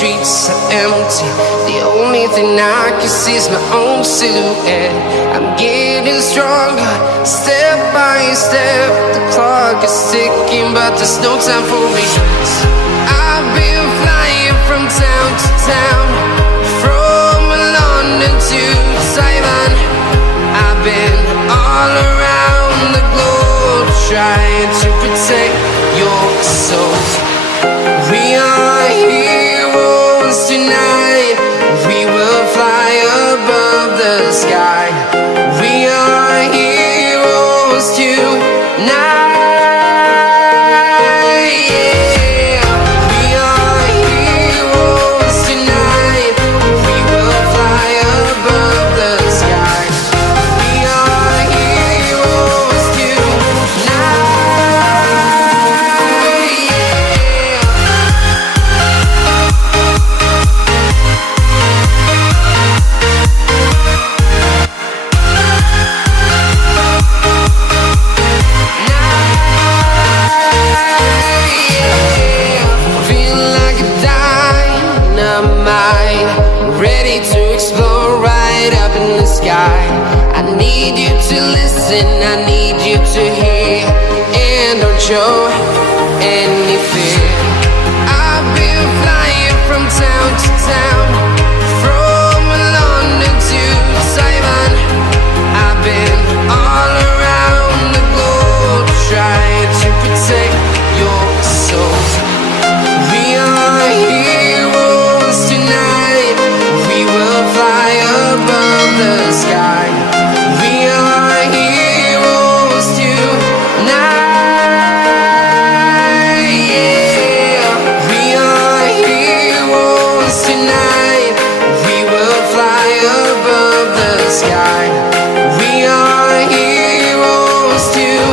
streets are empty. The only thing I can see is my own silhouette. I'm getting stronger, step by step. The clock is ticking, but there's no time for me. I've been flying from town to town, from London to Taiwan. I've been all around the globe, trying to protect your soul. We are heroes tonight. We will fly above the sky. We are heroes tonight. I need you to listen, I need you to hear, and don't show any fear. I've been flying from town to town, from London to Taiwan. I've been all around the globe, trying to protect your soul. We are heroes tonight. We will fly above the sky. We are heroes tonight. Yeah. We are heroes tonight. We will fly above the sky. We are heroes tonight.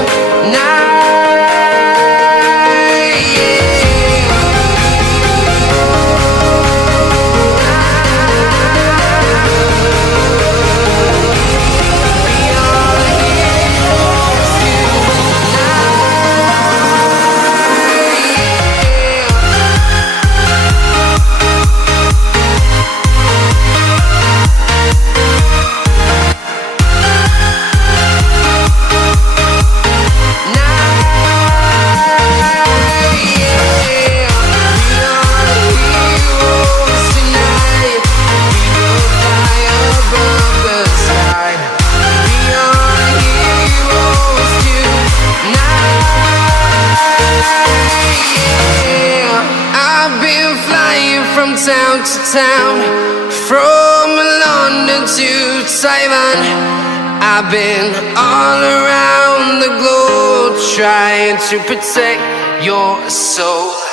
Town to town, from London to Taiwan. I've been all around the globe, trying to protect your soul.